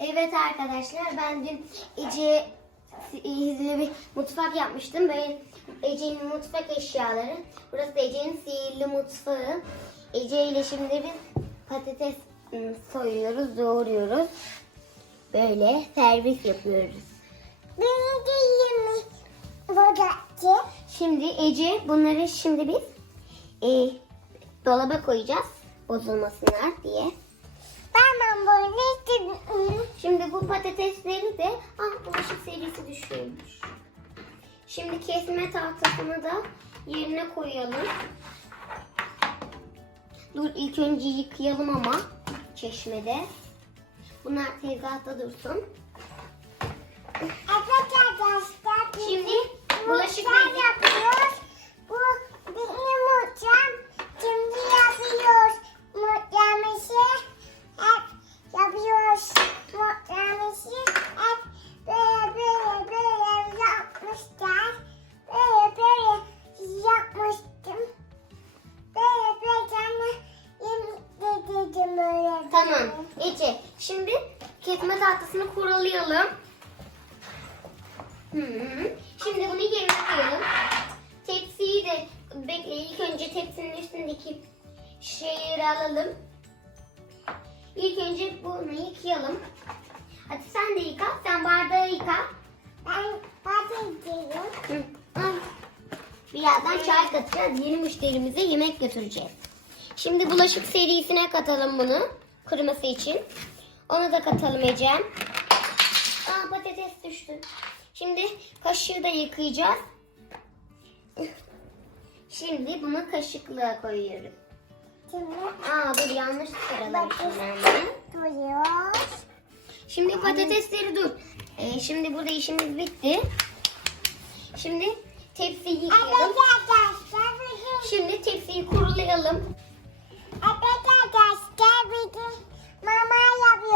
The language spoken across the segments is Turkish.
Evet arkadaşlar ben dün Ece izli bir mutfak yapmıştım. Böyle Ece'nin mutfak eşyaları. Burası da Ece'nin sihirli mutfağı. Ece ile şimdi biz patates ım, soyuyoruz, doğruyoruz. Böyle servis yapıyoruz. Beni de yemiş. Buradaki. Şimdi Ece bunları şimdi biz e, dolaba koyacağız. Bozulmasınlar diye. Tamam böyle istedim. Şimdi bu patatesleri de ah bulaşık serisi düşüyormuş. Şimdi kesme tahtasını da yerine koyalım. Dur ilk önce yıkayalım ama çeşmede. Bunlar tezgahta dursun. Evet arkadaşlar. Şimdi tahtasını kuralayalım. Şimdi bunu yerine koyalım. Tepsiyi de bekle ilk önce tepsinin üstündeki şeyleri alalım. İlk önce bunu yıkayalım. Hadi sen de yıka. Sen bardağı yıka. Ben. Hı. Ay. Birazdan çay katacağız. Yeni müşterimize yemek götüreceğiz. Şimdi bulaşık serisine katalım bunu. Kuruması için. Onu da katalım Ecem. Aa patates düştü. Şimdi kaşığı da yıkayacağız. Şimdi bunu kaşıkla koyuyoruz. Şimdi Aa dur yanlış sıralamışım ben. Şimdi patatesleri dur. Ee, şimdi burada işimiz bitti. Şimdi tepsiyi yıkayalım. Şimdi tepsiyi kurulayalım. Evet arkadaşlar bugün mama yapıyoruz.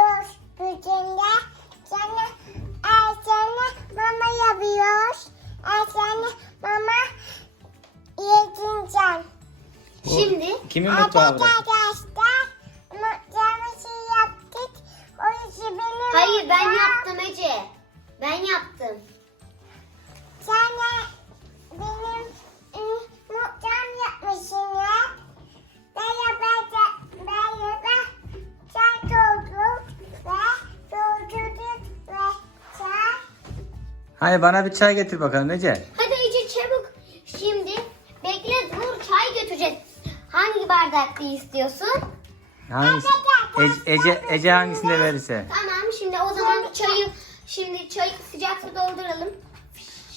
Şimdi Kimin Evet mutfağı burası? arkadaşlar mutfağımızı yaptık. O işi benim hayır ben mutfağım. yaptım Ece. Ben yaptım. Sen benim ım, mutfağım yapmışsın ya. Beraber beraber çay doldurduk ve doldurduk ve çay. Hayır bana bir çay getir bakalım Ece. Hadi Ece çabuk. Şimdi bekle dur çay götüreceğiz. Bardakta istiyorsun? Hangisi? Ece, Ece, Ece hangisinde verirse. Tamam şimdi o zaman çayı şimdi çayı sıcak su dolduralım.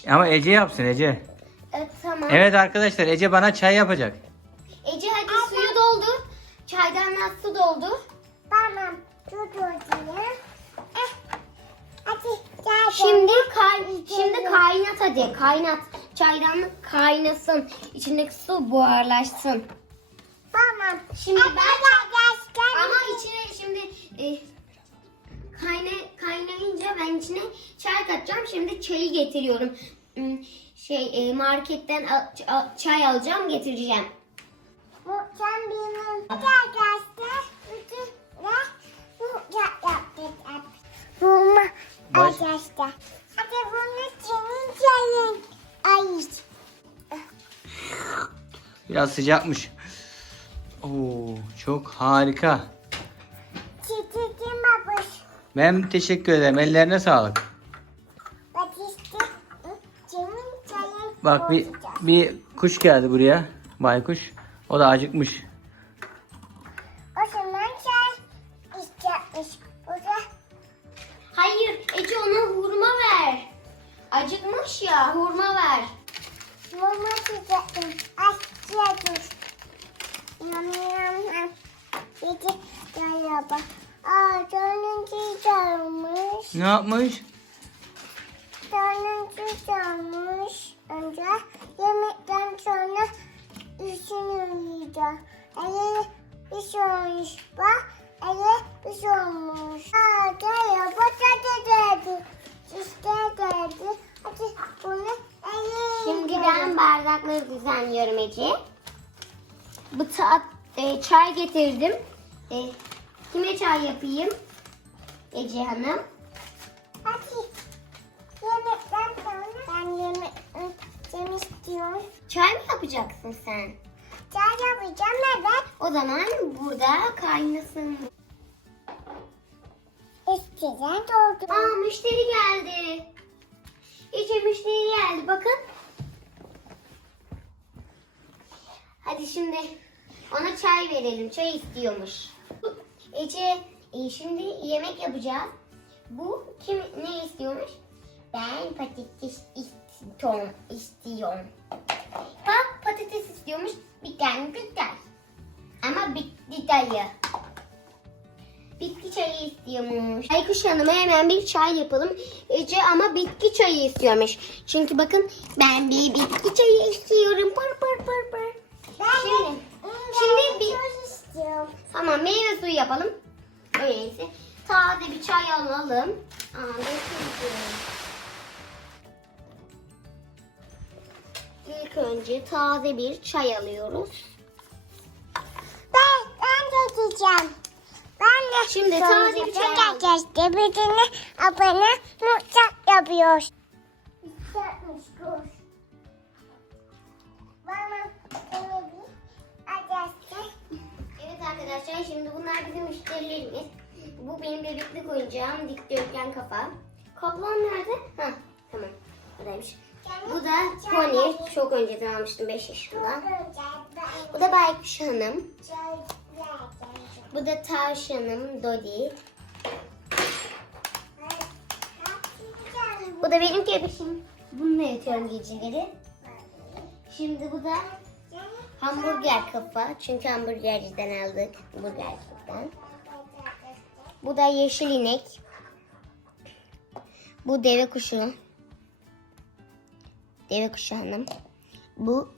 Ama Ece yapsın Ece. Evet tamam. Evet arkadaşlar Ece bana çay yapacak. Ece hadi suyu doldur. Çaydanlığa su doldur. Tamam doldurdum. Eh, hadi çay Şimdi kay şimdi kaynat hadi kaynat. Çaydanlık kaynasın. İçindeki su buharlaşsın. Tamam. Şimdi ben arkadaşlar. ama içine şimdi e, kayna kaynayınca ben içine çay katacağım. Şimdi çayı getiriyorum. Hmm, Şey e, marketten al- al- çay alacağım getireceğim. Mutfağım benim. Evet arkadaşlar. Bütün ve mutfak yaptık. Baş- arkadaşlar. Hadi bunu senin çayın. Ay. Biraz sıcakmış. Oo, çok harika. Çiçeğim babuş. Ben teşekkür ederim. Ellerine sağlık. Bak işte. Çayın. Bak bir, bir kuş geldi buraya. Baykuş. O da acıkmış. O zaman çay isteyecekmiş. O da Hayır Ece ona hurma ver. Acıkmış ya hurma ver. mama çiçeğim. Ay çiçeğim. Yedi. Aa. Ne yapmış? Canın çiçeğimmiş. Önce yemekten sonra üstünü yiyeceğim. Ele bir şey olmuş bak. Ele bir şey olmuş. Aa gel patates geldi. İşte geldi. Hadi bunu ele Şimdi ben bardakları düzenliyorum Ece. Bu ta- e, çay getirdim. E, kime çay yapayım? Ece Hanım. Hadi. Yemekten sonra ben yemek yemek istiyorum. Çay mı yapacaksın sen? Çay yapacağım evet. O zaman burada kaynasın. Eskiden doldu. Aa müşteri geldi. Ece müşteri geldi bakın. Hadi şimdi ona çay verelim. Çay istiyormuş. Ece e, şimdi yemek yapacağız. Bu kim ne istiyormuş? Ben patates istiyorum. istiyorum. Bak patates istiyormuş. Bir tane bitter. Ama bitti dayı. Bitki çayı istiyormuş. Aykuş Hanım'a hemen bir çay yapalım. Ece ama bitki çayı istiyormuş. Çünkü bakın ben bir bitki çayı istiyorum. Pır pır pır pır. Şimdi, şimdi bir... Çok istiyorum. Tamam meyve suyu yapalım. Öyleyse taze bir çay alalım. Aa. İlk önce taze bir çay alıyoruz. Ben, ben de diyeceğim. Ben de Şimdi taze bir çay de birbirine abone mutfak yapıyor. Yapmış arkadaşlar şimdi bunlar bizim müşterilerimiz. Bu benim bebeklik oyuncağım dikdörtgen kafa. Kaplan nerede? Ha tamam buradaymış. Bu da Pony. Çok önceden almıştım 5 yaşında. Bu da Baykuş Hanım. Bu da tavşanım Dodi. Bu da benim köpeğim. Bununla yatıyorum geceleri. Şimdi bu da hamburger kafa. Çünkü hamburgerciden aldık. Burgerciden. Bu da yeşil inek. Bu deve kuşu. Deve kuşu hanım. Bu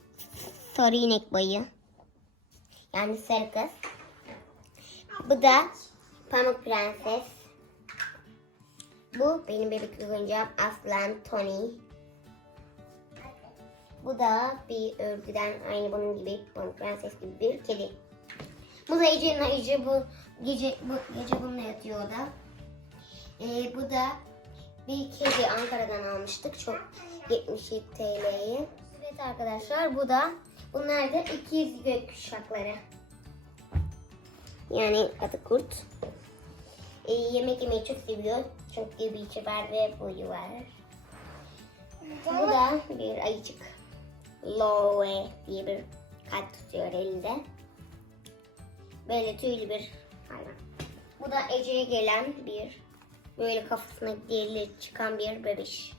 sarı inek bayı. Yani sarı kız. Bu da pamuk prenses. Bu benim bebeklik oyuncağım Aslan Tony. Bu da bir örgüden aynı bunun gibi pamuk prenses gibi bir kedi. Bu da Ece'nin Ece bu gece bu gece bununla yatıyor da. Ee, bu da bir kedi Ankara'dan almıştık. Çok 77 TL'ye. Evet arkadaşlar bu da bunlar da ikiz gökkuşakları. Yani adı kurt. Ee, yemek yemeyi çok seviyor. Çünkü bir içi var ve boyu var. Bu da bir ayıcık. Loe diye bir kalp tutuyor elinde. Böyle tüylü bir hayvan. Bu da Ece'ye gelen bir böyle kafasına deli çıkan bir bebiş.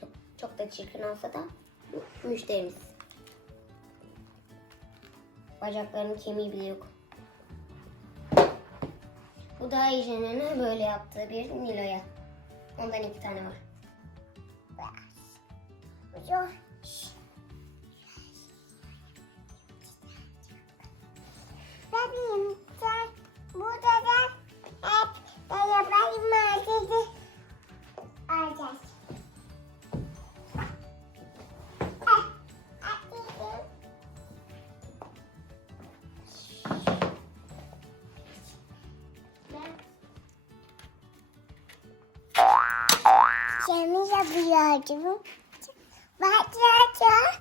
Çok, çok da çirkin olsa da müşterimiz. Bacaklarının kemiği bile yok. Bu da Ece'nin böyle yaptığı bir Nilo'ya. Ondan iki tane var. Yok. Seni yapıyordum. Başlayacağım.